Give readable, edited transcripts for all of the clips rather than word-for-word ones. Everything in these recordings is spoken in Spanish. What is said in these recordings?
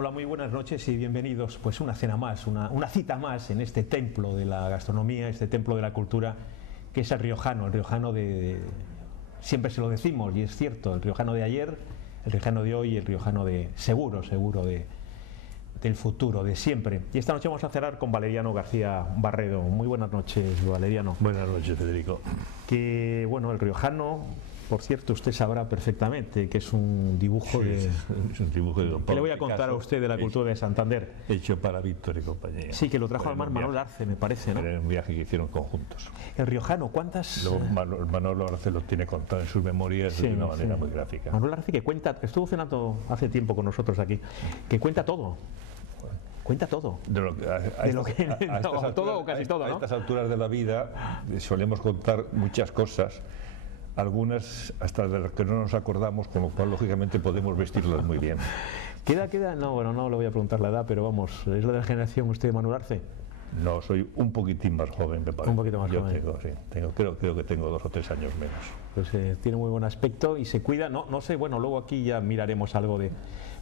Hola, muy buenas noches y bienvenidos pues una cena más, una cita más en este templo de la gastronomía, este templo de la cultura que es el riojano siempre se lo decimos y es cierto, el riojano de ayer, el riojano de hoy y el riojano de seguro del futuro, de siempre. Y esta noche vamos a cerrar con Valeriano García Barredo. Muy buenas noches, Valeriano. Buenas noches, Federico. Que bueno, el riojano, por cierto, usted sabrá perfectamente que es un dibujo de Don Pablo. Que le voy a contar a usted de la cultura de Santander. Hecho para Víctor y compañía. Sí, que lo trajo al mar Manolo Arce, me parece, ¿no? Era un viaje que hicieron conjuntos. El riojano, ¿cuántas? Luego Manolo Arce lo tiene contado en sus memorias de una manera muy gráfica. Manolo Arce que cuenta, estuvo cenando hace tiempo con nosotros aquí, que cuenta todo. Cuenta todo. Todo o casi todo, ¿no? A estas alturas de la vida solemos contar muchas cosas, algunas hasta de las que no nos acordamos, con lo cual lógicamente podemos vestirlas muy bien. ¿Queda? No, bueno, no le voy a preguntar la edad, pero vamos, ¿es la de la generación usted, Manuel Arce? No, soy un poquitín más joven, me parece. Un poquito más joven. Creo que tengo 2 o 3 años menos. Pues tiene muy buen aspecto y se cuida, no sé, bueno, luego aquí ya miraremos algo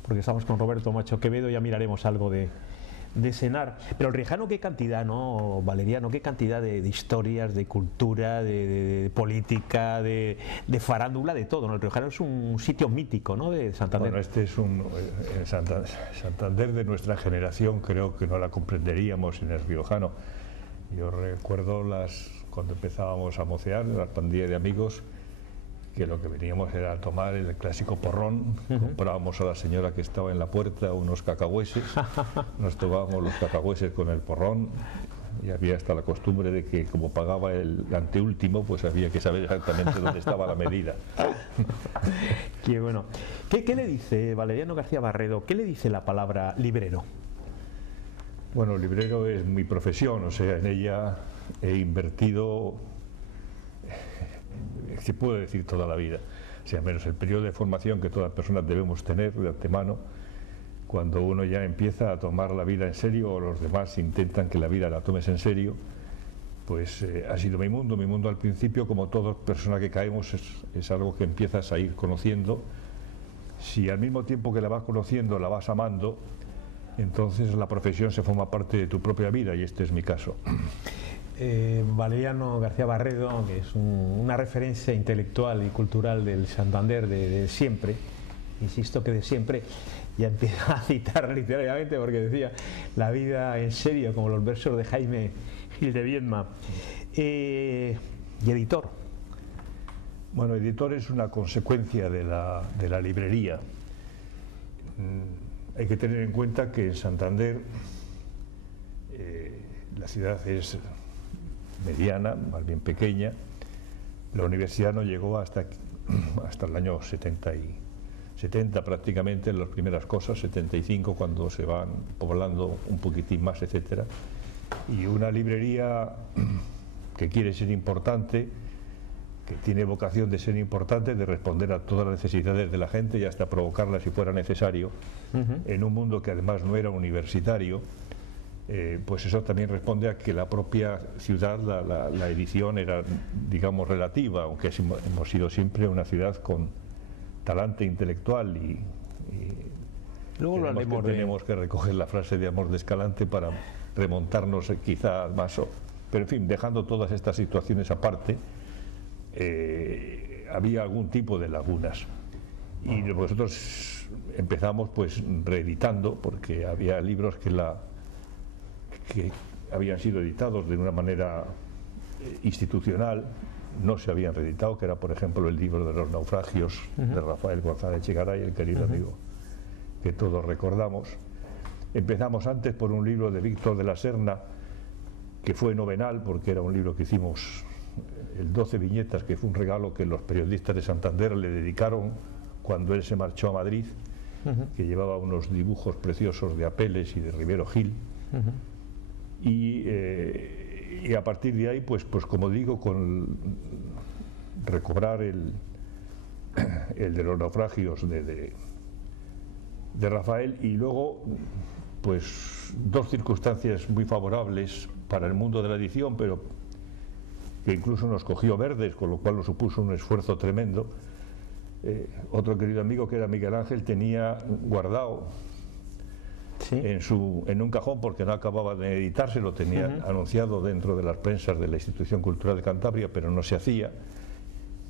porque estamos con Roberto Macho Quevedo, ya miraremos algo de cenar. Pero el riojano, qué cantidad, ¿no, Valeriano? Qué cantidad de historias, de cultura, de política, de farándula, de todo, ¿no? El riojano es un sitio mítico, ¿no?, de Santander. Bueno, este es Santander de nuestra generación, creo que no la comprenderíamos en el riojano. Yo recuerdo cuando empezábamos a mocear, la pandilla de amigos, que lo que veníamos era a tomar el clásico porrón. Comprábamos a la señora que estaba en la puerta unos cacahueses, nos tomábamos los cacahueses con el porrón, y había hasta la costumbre de que como pagaba el anteúltimo, pues había que saber exactamente dónde estaba la medida. Qué bueno. ¿Qué le dice Valeriano García Barredo? ¿Qué le dice la palabra librero? Bueno, librero es mi profesión, o sea, en ella he invertido, se puede decir, toda la vida, o sea, menos el periodo de formación que todas las personas debemos tener de antemano. Cuando uno ya empieza a tomar la vida en serio, o los demás intentan que la vida la tomes en serio, pues ha sido mi mundo al principio, como toda persona que caemos, es algo que empiezas a ir conociendo. Si al mismo tiempo que la vas conociendo la vas amando, entonces la profesión se forma parte de tu propia vida, y este es mi caso. Valeriano García Barredo, que es una referencia intelectual y cultural del Santander de siempre, insisto que de siempre, ya empieza a citar literariamente porque decía la vida en serio, como los versos de Jaime Gil de Viedma. Y editor. Bueno, editor es una consecuencia de la librería. Hay que tener en cuenta que en Santander la ciudad es mediana, más bien pequeña. La universidad no llegó hasta el año 70 prácticamente, en las primeras cosas, 75, cuando se van poblando un poquitín más, etcétera. Y una librería que quiere ser importante, que tiene vocación de ser importante, de responder a todas las necesidades de la gente y hasta provocarlas si fuera necesario, en un mundo que además no era universitario. Pues eso también responde a que la propia ciudad, la edición era, digamos, relativa, aunque hemos sido siempre una ciudad con talante intelectual y luego tenemos que recoger la frase de Amor de Escalante para remontarnos quizá más, pero en fin, dejando todas estas situaciones aparte, había algún tipo de lagunas, y nosotros empezamos pues reeditando, porque había libros que habían sido editados de una manera institucional, no se habían reeditado, que era por ejemplo el libro de los naufragios de Rafael González Chegaray, el querido amigo que todos recordamos. Empezamos antes por un libro de Víctor de la Serna, que fue novenal, porque era un libro que hicimos, el 12 viñetas, que fue un regalo que los periodistas de Santander le dedicaron cuando él se marchó a Madrid, que llevaba unos dibujos preciosos de Apeles y de Rivero Gil. Y a partir de ahí, pues como digo, con recobrar el de los naufragios de Rafael, y luego pues 2 circunstancias muy favorables para el mundo de la edición, pero que incluso nos cogió verdes, con lo cual nos supuso un esfuerzo tremendo. Otro querido amigo, que era Miguel Ángel, tenía guardado Sí. en un cajón porque no acababa de editarse, lo tenía anunciado dentro de las prensas de la Institución Cultural de Cantabria, pero no se hacía.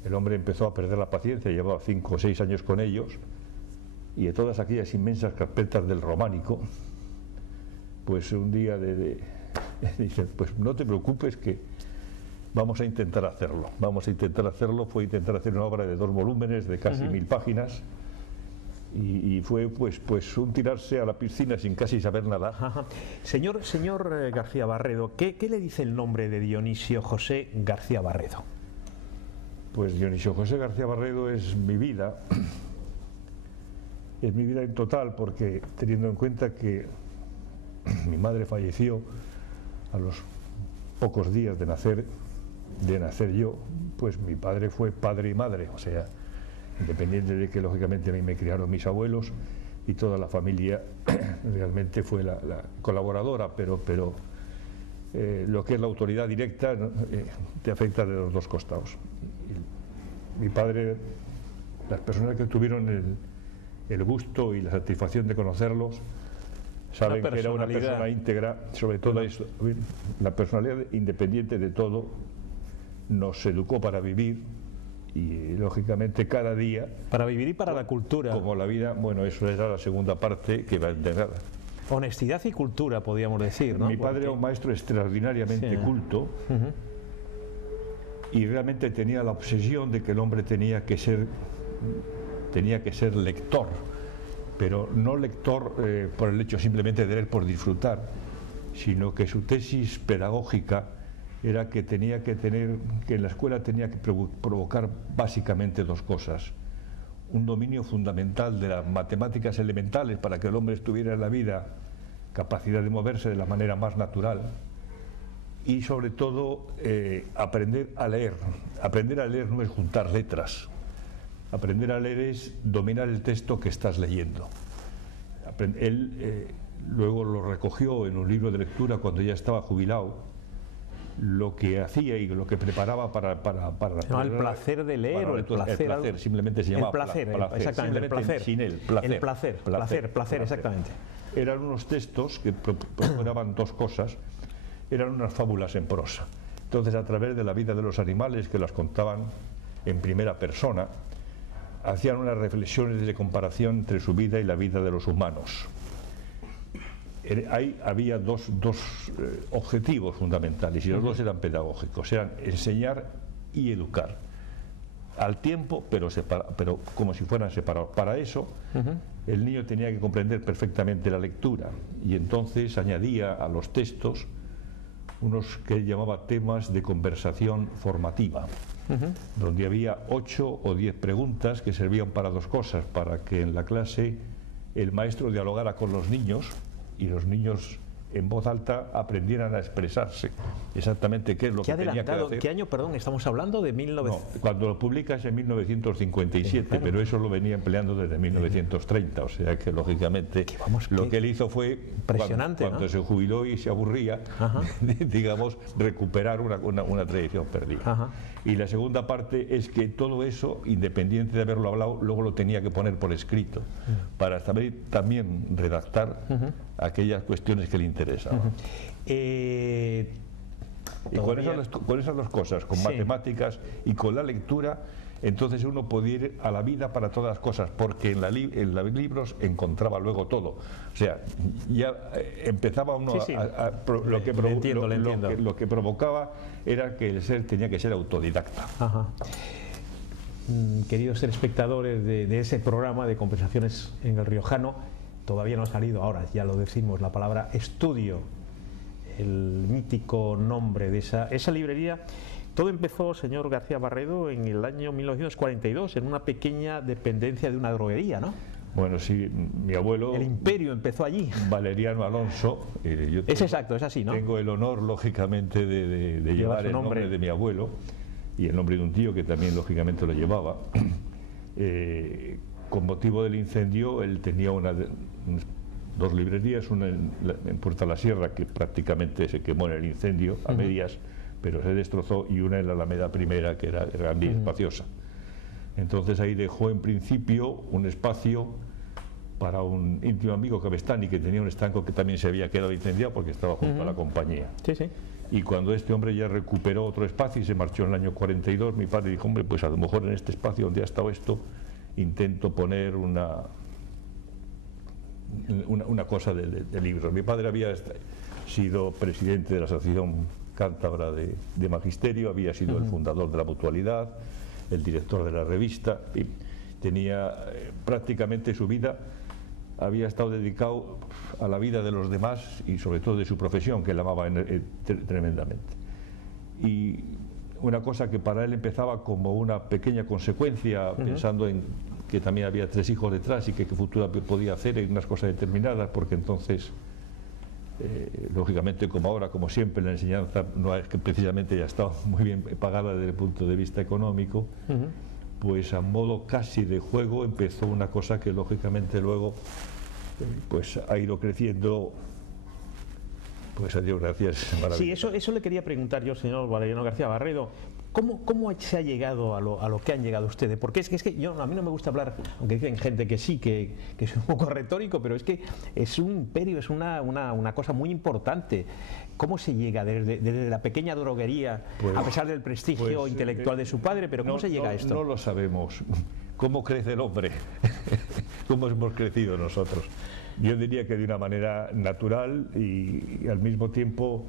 El hombre empezó a perder la paciencia, llevaba 5 o 6 años con ellos, y de todas aquellas inmensas carpetas del románico, pues un día dice, pues no te preocupes que vamos a intentar hacerlo. Fue intentar hacer una obra de 2 volúmenes de casi 1000 páginas, y fue pues un tirarse a la piscina sin casi saber nadar. Señor García Barredo, ¿qué le dice el nombre de Dionisio José García Barredo? Pues Dionisio José García Barredo es mi vida en total, porque teniendo en cuenta que mi madre falleció a los pocos días de nacer yo, pues mi padre fue padre y madre, o sea, independiente de que lógicamente a mí me criaron mis abuelos y toda la familia realmente fue la colaboradora, pero lo que es la autoridad directa, ¿no? Te afecta de los dos costados. Mi padre, las personas que tuvieron el gusto y la satisfacción de conocerlos saben que era una persona íntegra, sobre todo eso, la personalidad independiente de todo, nos educó para vivir. Y lógicamente cada día para vivir y para la cultura, como la vida, bueno, eso era la segunda parte que va a entender. Honestidad y cultura, podríamos decir, ¿no? Mi padre era un maestro extraordinariamente culto, y realmente tenía la obsesión de que el hombre tenía que ser lector, pero no lector por el hecho simplemente de leer por disfrutar, sino que su tesis pedagógica era que en la escuela tenía que provocar básicamente 2 cosas: un dominio fundamental de las matemáticas elementales para que el hombre tuviera en la vida capacidad de moverse de la manera más natural, y sobre todo aprender a leer. Aprender a leer no es juntar letras, aprender a leer es dominar el texto que estás leyendo. Él luego lo recogió en un libro de lectura cuando ya estaba jubilado, lo que hacía y lo que preparaba para el placer de leer, o el placer, simplemente se llamaba placer, exactamente, el placer, sin el placer, exactamente. Eran unos textos que proponían 2 cosas, eran unas fábulas en prosa. Entonces, a través de la vida de los animales, que las contaban en primera persona, hacían unas reflexiones de comparación entre su vida y la vida de los humanos. Ahí había dos objetivos fundamentales, y los 2 eran pedagógicos, eran enseñar y educar al tiempo, pero como si fueran separados. Para eso el niño tenía que comprender perfectamente la lectura, y entonces añadía a los textos unos que él llamaba temas de conversación formativa, donde había 8 o 10 preguntas que servían para 2 cosas: para que en la clase el maestro dialogara con los niños, y los niños en voz alta aprendieran a expresarse exactamente qué es lo que tenía que hacer. ¿Qué año, perdón, estamos hablando? De 1900. No, cuando lo publicas en 1957, pero eso lo venía empleando desde 1930, o sea que lógicamente lo que él hizo fue, impresionante, cuando se jubiló y se aburría, digamos, recuperar una tradición perdida. Y la segunda parte es que todo eso, independiente de haberlo hablado, luego lo tenía que poner por escrito, para saber también redactar aquellas cuestiones que le interesaban. Y con esas 2 cosas, con matemáticas y con la lectura, entonces uno podía ir a la vida para todas las cosas, porque en los libros encontraba luego todo. O sea, ya empezaba uno lo que provocaba era que el ser tenía que ser autodidacta. Queridos telespectadores de ese programa de Conversaciones en el Riojano, todavía no ha salido, ahora ya lo decimos, la palabra estudio, el mítico nombre de esa librería. Todo empezó, señor García Barredo, en el año 1942, en una pequeña dependencia de una droguería, ¿no? Bueno, sí, mi abuelo... El imperio empezó allí. Valeriano Alonso. Es exacto, es así, ¿no? Tengo el honor, lógicamente, de llevar el nombre de mi abuelo y el nombre de un tío que también, lógicamente, lo llevaba. Con motivo del incendio, él tenía 2 librerías, una en Puerta la Sierra, que prácticamente se quemó en el incendio a medias, pero se destrozó, y una en la Alameda Primera, que era grande y espaciosa. Entonces ahí dejó en principio un espacio para un íntimo amigo Cabestany, que tenía un estanco que también se había quedado incendiado porque estaba junto a la compañía. Sí, sí. Y cuando este hombre ya recuperó otro espacio y se marchó en el año 42, mi padre dijo, hombre, pues a lo mejor en este espacio donde ha estado esto, intento poner una cosa de libros. Mi padre había sido presidente de la Asociación Cántabra de Magisterio, había sido el fundador de la Mutualidad, el director de la revista, y tenía prácticamente su vida, había estado dedicado a la vida de los demás y sobre todo de su profesión, que él amaba tremendamente. Y una cosa que para él empezaba como una pequeña consecuencia, pensando en que también había 3 hijos detrás y que futuro podía hacer en unas cosas determinadas, porque entonces, lógicamente, como ahora, como siempre, la enseñanza no es que precisamente ya estaba muy bien pagada desde el punto de vista económico, pues a modo casi de juego empezó una cosa que lógicamente luego pues ha ido creciendo. Pues a Dios gracias. Sí, eso le quería preguntar yo, señor Valeriano García Barredo. ¿Cómo se ha llegado a lo que han llegado ustedes? Porque es que a mí no me gusta hablar, aunque dicen gente que sí, que es un poco retórico, pero es que es un imperio, es una cosa muy importante. ¿Cómo se llega desde la pequeña droguería, pues, a pesar del prestigio intelectual de su padre, pero cómo se llega a esto? No lo sabemos. ¿Cómo crece el hombre? ¿Cómo hemos crecido nosotros? Yo diría que de una manera natural y al mismo tiempo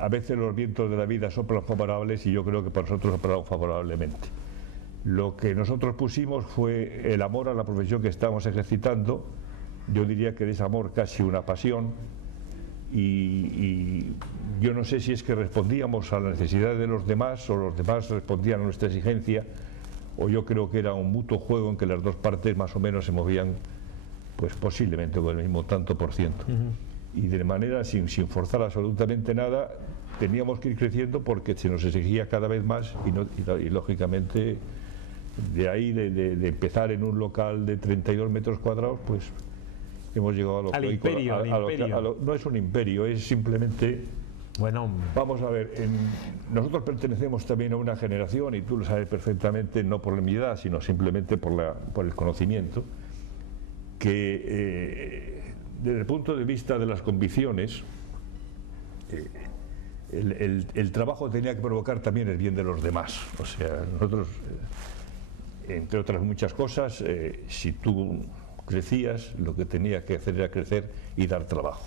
a veces los vientos de la vida soplan favorables y yo creo que para nosotros soplaron favorablemente. Lo que nosotros pusimos fue el amor a la profesión que estábamos ejercitando. Yo diría que de ese amor casi una pasión, y yo no sé si es que respondíamos a las necesidades de los demás o los demás respondían a nuestra exigencia, o yo creo que era un mutuo juego en que las dos partes más o menos se movían pues posiblemente con el mismo tanto por ciento. Y de manera sin forzar absolutamente nada, teníamos que ir creciendo porque se nos exigía cada vez más y lógicamente de ahí de empezar en un local de 32 metros cuadrados, pues hemos llegado al imperio. No es un imperio, es simplemente... Bueno, vamos a ver, nosotros pertenecemos también a una generación, y tú lo sabes perfectamente, no por mi edad, sino simplemente por el conocimiento, que desde el punto de vista de las convicciones, el trabajo tenía que provocar también el bien de los demás. O sea, nosotros, entre otras muchas cosas, si tú crecías, lo que tenía que hacer era crecer y dar trabajo.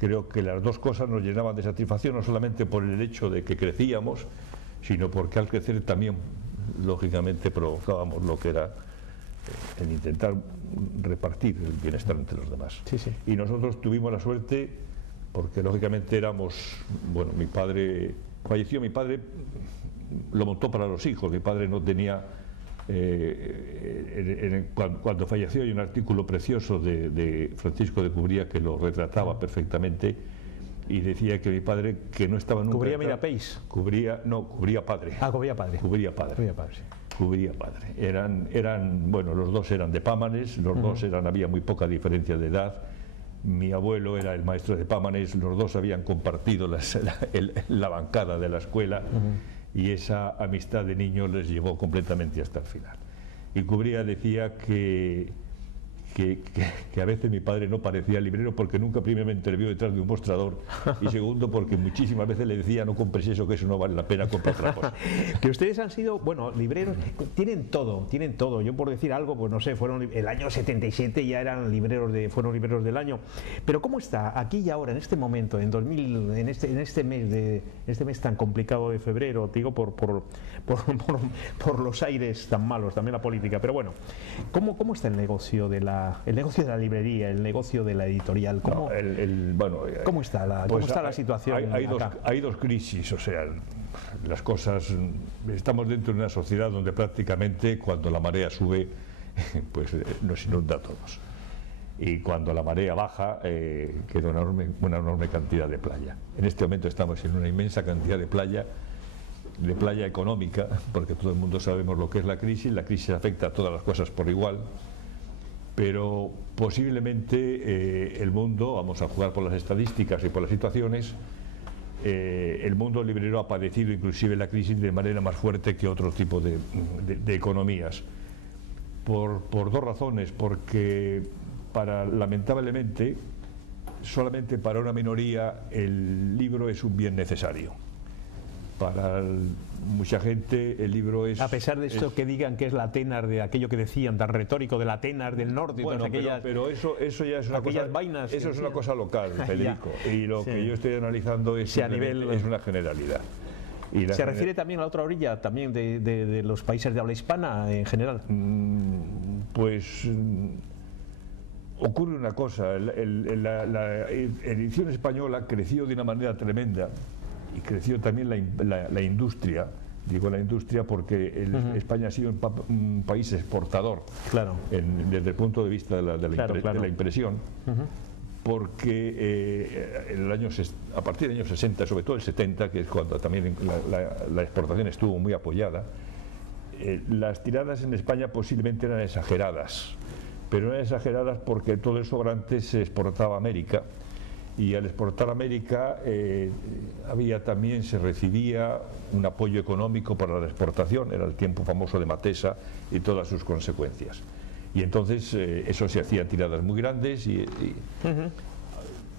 Creo que las dos cosas nos llenaban de satisfacción, no solamente por el hecho de que crecíamos, sino porque al crecer también, lógicamente, provocábamos lo que era el intentar repartir el bienestar entre los demás. Sí, sí. Y nosotros tuvimos la suerte, porque lógicamente éramos, bueno, mi padre falleció, mi padre lo montó para los hijos, mi padre no tenía, cuando falleció hay un artículo precioso de Francisco de Cubría que lo retrataba perfectamente y decía que mi padre, que no estaba nunca... ¿Cubría Mirapeix? Cubría padre. Ah, cubría padre. Cubría padre. Cubría padre, sí. Cubría padre. Bueno, los dos eran de Pámanes, los dos había muy poca diferencia de edad. Mi abuelo era el maestro de Pámanes, los dos habían compartido la bancada de la escuela y esa amistad de niños les llevó completamente hasta el final. Y Cubría decía que a veces mi padre no parecía librero porque nunca primeramente le vio detrás de un mostrador y segundo porque muchísimas veces le decía no compres eso, que eso no vale la pena, comprar otra cosa. Que ustedes han sido, bueno, libreros, tienen todo. Yo por decir algo, pues no sé, fueron el año 77 ya fueron libreros del año. Pero ¿cómo está aquí y ahora, en este momento, en 2000, en este mes tan complicado de febrero, digo por los aires tan malos, también la política, pero bueno, ¿cómo está el negocio de la librería, el negocio de la editorial? ¿Cómo está la situación? Hay dos crisis, o sea, las cosas, estamos dentro de una sociedad donde prácticamente cuando la marea sube, pues nos inunda a todos. Y cuando la marea baja, queda una enorme cantidad de playa. En este momento estamos en una inmensa cantidad de playa económica, porque todo el mundo sabemos lo que es la crisis afecta a todas las cosas por igual. Pero posiblemente el mundo, vamos a jugar por las estadísticas y por las situaciones, el mundo librero ha padecido inclusive la crisis de manera más fuerte que otro tipo de economías. por dos razones. Porque lamentablemente, solamente para una minoría el libro es un bien necesario. Para mucha gente el libro es... A pesar de esto que digan que es la Atenas, de aquello que decían tan retórico de la Atenas del norte, bueno, y todas aquellas, pero eso ya es una cosa, vainas, eso es una cosa local, Federico, y lo que yo estoy analizando es, sí, a nivel, es una generalidad. Y ¿se refiere también a la otra orilla, también de los países de habla hispana en general? Pues ocurre una cosa, la edición española creció de una manera tremenda y creció también la industria. Digo la industria porque España ha sido un país exportador, claro, desde el punto de vista de la impresión, porque a partir del año 60, sobre todo el 70, que es cuando también la exportación estuvo muy apoyada, las tiradas en España posiblemente eran exageradas, pero eran exageradas porque todo el sobrante se exportaba a América. Y al exportar a América se recibía un apoyo económico para la exportación, era el tiempo famoso de Matesa y todas sus consecuencias. Y entonces eso se hacía tiradas muy grandes y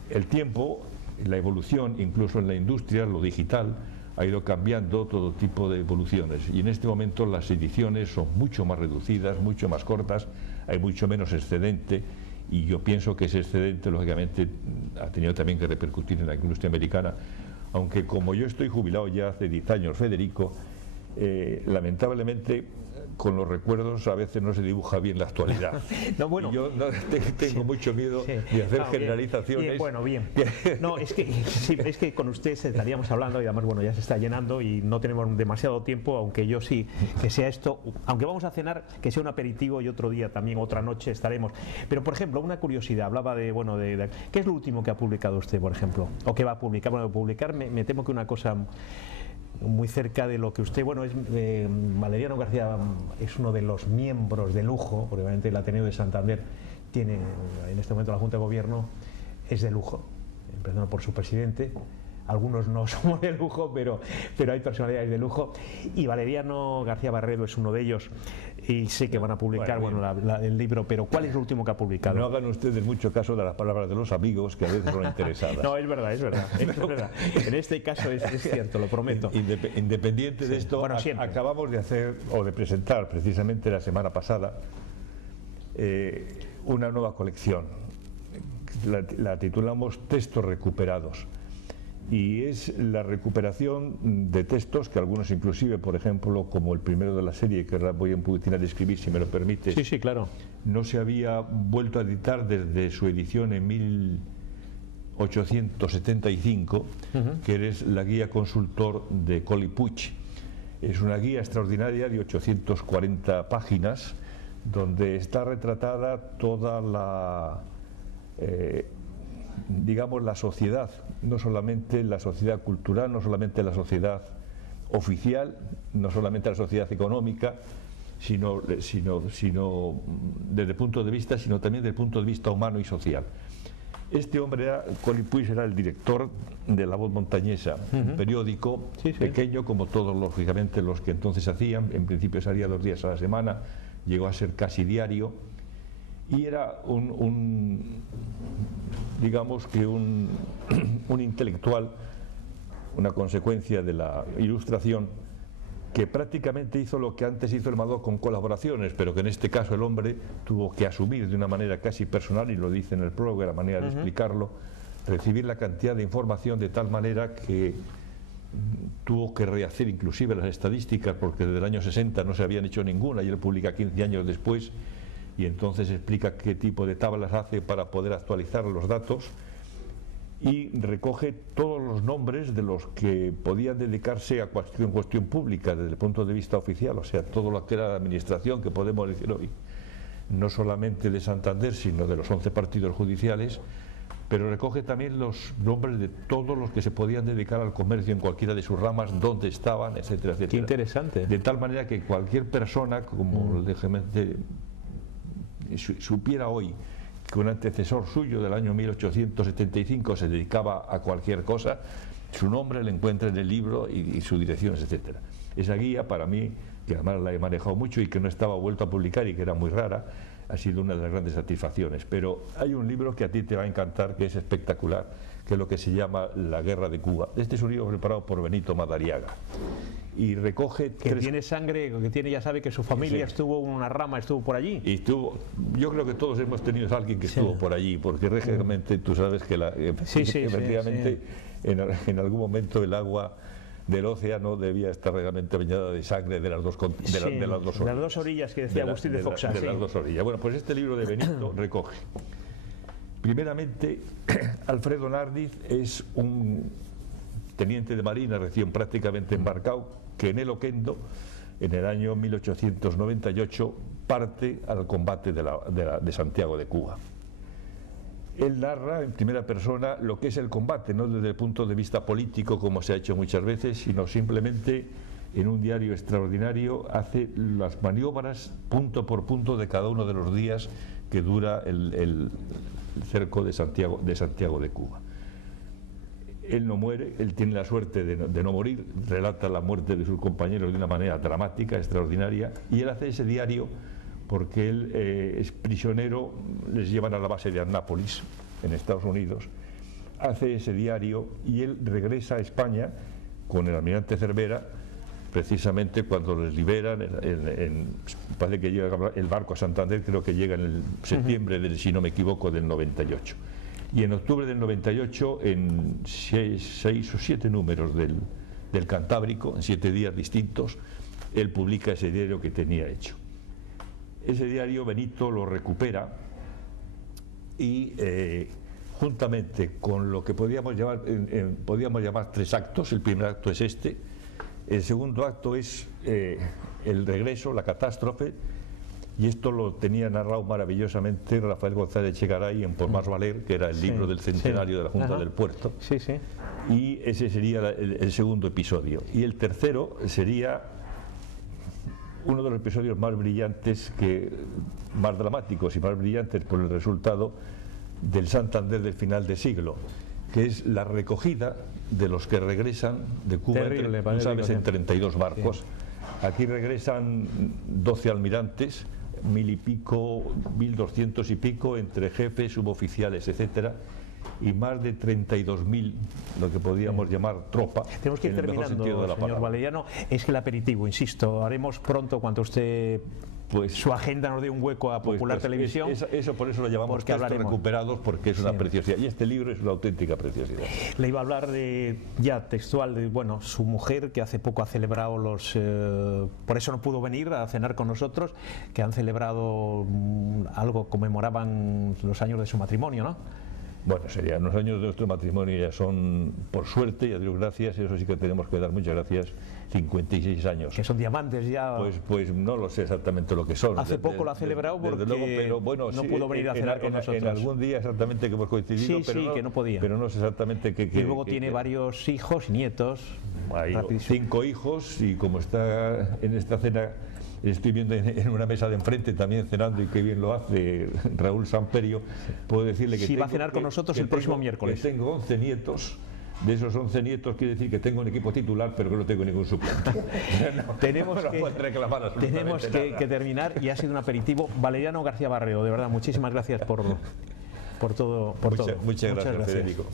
el tiempo, la evolución, incluso en la industria, lo digital, ha ido cambiando todo tipo de evoluciones. Y en este momento las ediciones son mucho más reducidas, mucho más cortas, hay mucho menos excedente. Y yo pienso que ese excedente, lógicamente, ha tenido también que repercutir en la industria americana, aunque como yo estoy jubilado ya hace 10 años, Federico, lamentablemente con los recuerdos a veces no se dibuja bien la actualidad. No, bueno, y yo tengo mucho miedo de hacer generalizaciones. Bien. No, es que con usted estaríamos hablando y además, bueno, ya se está llenando y no tenemos demasiado tiempo, aunque yo sí, que sea esto, aunque vamos a cenar, que sea un aperitivo y otro día también, otra noche estaremos. Pero, por ejemplo, una curiosidad, hablaba de ¿qué es lo último que ha publicado usted, por ejemplo? ¿O que va a publicar? Bueno, publicar me temo que una cosa muy cerca de lo que usted, bueno, es Valeriano García es uno de los miembros de lujo, porque obviamente el Ateneo de Santander tiene en este momento la Junta de Gobierno es de lujo, empezando por su presidente. Algunos no somos de lujo, pero hay personalidades de lujo, y Valeriano García Barredo es uno de ellos, y sé que van a publicar el libro, pero ¿cuál es el último que ha publicado? No hagan ustedes mucho caso de las palabras de los amigos, que a veces son interesadas. No, es verdad. En este caso es cierto, lo prometo. Independiente de esto, bueno, acabamos de hacer, o de presentar precisamente la semana pasada, una nueva colección. La titulamos Textos recuperados. Y es la recuperación de textos que algunos inclusive, por ejemplo, como el primero de la serie, que ahora voy a emputinar a escribir, si me lo permites. Sí, claro. No se había vuelto a editar desde su edición en 1875, que es la guía consultor de Coll i Puig. Es una guía extraordinaria de 840 páginas, donde está retratada toda la... digamos, la sociedad, no solamente la sociedad cultural, no solamente la sociedad oficial, no solamente la sociedad económica, sino desde el punto de vista, sino también desde el punto de vista humano y social. Este hombre, Coll i Puig, era el director de La Voz Montañesa, un periódico pequeño, como todos lógicamente los que entonces hacían. En principio salía 2 días a la semana, llegó a ser casi diario. Y era digamos que un intelectual, una consecuencia de la Ilustración, que prácticamente hizo lo que antes hizo el Madoz con colaboraciones, pero que en este caso el hombre tuvo que asumir de una manera casi personal, y lo dice en el prólogo, la manera de explicarlo, recibir la cantidad de información de tal manera que tuvo que rehacer inclusive las estadísticas, porque desde el año 60 no se habían hecho ninguna, y él publica 15 años después, y entonces explica qué tipo de tablas hace para poder actualizar los datos, y recoge todos los nombres de los que podían dedicarse a cuestión pública desde el punto de vista oficial, o sea, todo lo que era la administración, que podemos decir hoy, no solamente de Santander, sino de los 11 partidos judiciales, pero recoge también los nombres de todos los que se podían dedicar al comercio en cualquiera de sus ramas, dónde estaban, etcétera, etcétera. Qué interesante. De tal manera que cualquier persona, como supiera hoy que un antecesor suyo del año 1875 se dedicaba a cualquier cosa, su nombre le encuentra en el libro y sus direcciones, etcétera. Esa guía para mí que además la he manejado mucho y que no estaba vuelto a publicar y que era muy rara, ha sido una de las grandes satisfacciones. Pero hay un libro que a ti te va a encantar, que es espectacular, que es lo que se llama La Guerra de Cuba. Este es un libro preparado por Benito Madariaga y recoge que tiene sangre, que tiene, ya sabe que su familia estuvo, una rama estuvo por allí. Y yo creo que todos hemos tenido a alguien que estuvo por allí, porque realmente tú sabes que efectivamente en algún momento el agua del océano debía estar realmente bañada de sangre de las dos orillas. Las dos orillas que decía Agustín de Foxa. De las dos orillas. Bueno, pues este libro de Benito recoge. Primeramente, Alfredo Nardiz es un teniente de marina recién prácticamente embarcado, que en el Oquendo, en el año 1898, parte al combate de Santiago de Cuba. Él narra en primera persona lo que es el combate, no desde el punto de vista político como se ha hecho muchas veces, sino simplemente en un diario extraordinario hace las maniobras punto por punto de cada uno de los días que dura el cerco de Santiago de Cuba. Él no muere, él tiene la suerte de no morir, relata la muerte de sus compañeros de una manera dramática, extraordinaria, y él hace ese diario porque él es prisionero, les llevan a la base de Annápolis, en Estados Unidos, hace ese diario y él regresa a España con el almirante Cervera, precisamente cuando les liberan, parece que llega el barco a Santander, creo que llega en el septiembre, si no me equivoco, del 98. Y en octubre del 98, en 6 o 7 números del Cantábrico, en 7 días distintos, él publica ese diario que tenía hecho. Ese diario Benito lo recupera y juntamente con lo que podíamos llamar 3 actos, el primer acto es este, el segundo acto es el regreso, la catástrofe, y esto lo tenía narrado maravillosamente Rafael González Echegaray en Por más valer, que era el libro del centenario de la Junta del Puerto, y ese sería el segundo episodio. Y el tercero sería uno de los episodios más brillantes, más dramáticos y más brillantes por el resultado del Santander del final de siglo, que es la recogida de los que regresan de Cuba, en 32 barcos. Sí. Aquí regresan 12 almirantes, 1000 y pico, 1200 y pico, entre jefes, suboficiales, etcétera, y más de 32.000, lo que podríamos llamar tropa. Tenemos que ir terminando, señor Valeriano. Es que el aperitivo, insisto, haremos pronto cuando usted su agenda nos dé un hueco a Popular Televisión. Eso por eso lo llamamos textos recuperados, porque es una preciosidad. Y este libro es una auténtica preciosidad. Le iba a hablar ya textual de su mujer, que hace poco ha celebrado por eso no pudo venir a cenar con nosotros, que han celebrado algo, conmemoraban los años de su matrimonio, ¿no? Bueno, serían los años de nuestro matrimonio, ya son, por suerte, y a Dios gracias, eso sí que tenemos que dar muchas gracias, 56 años. Que son diamantes ya. Pues no lo sé exactamente lo que son. Hace poco lo ha celebrado porque luego, pero bueno, no pudo venir a cenar con nosotros. En algún día exactamente que hemos coincidido, pero que no podía. Pero no sé exactamente qué. Y luego tiene varios hijos y nietos. Hay 5 hijos, y como está en esta cena, estoy viendo en una mesa de enfrente también cenando, y qué bien lo hace Raúl Samperio, puedo decirle que va a cenar con nosotros el próximo miércoles. Que tengo 11 nietos. De esos 11 nietos quiere decir que tengo un equipo titular, pero que no tengo ningún suplente. Tenemos que terminar, y ha sido un aperitivo. Valeriano García Barrero, de verdad, muchísimas gracias por todo. Muchas gracias, Federico.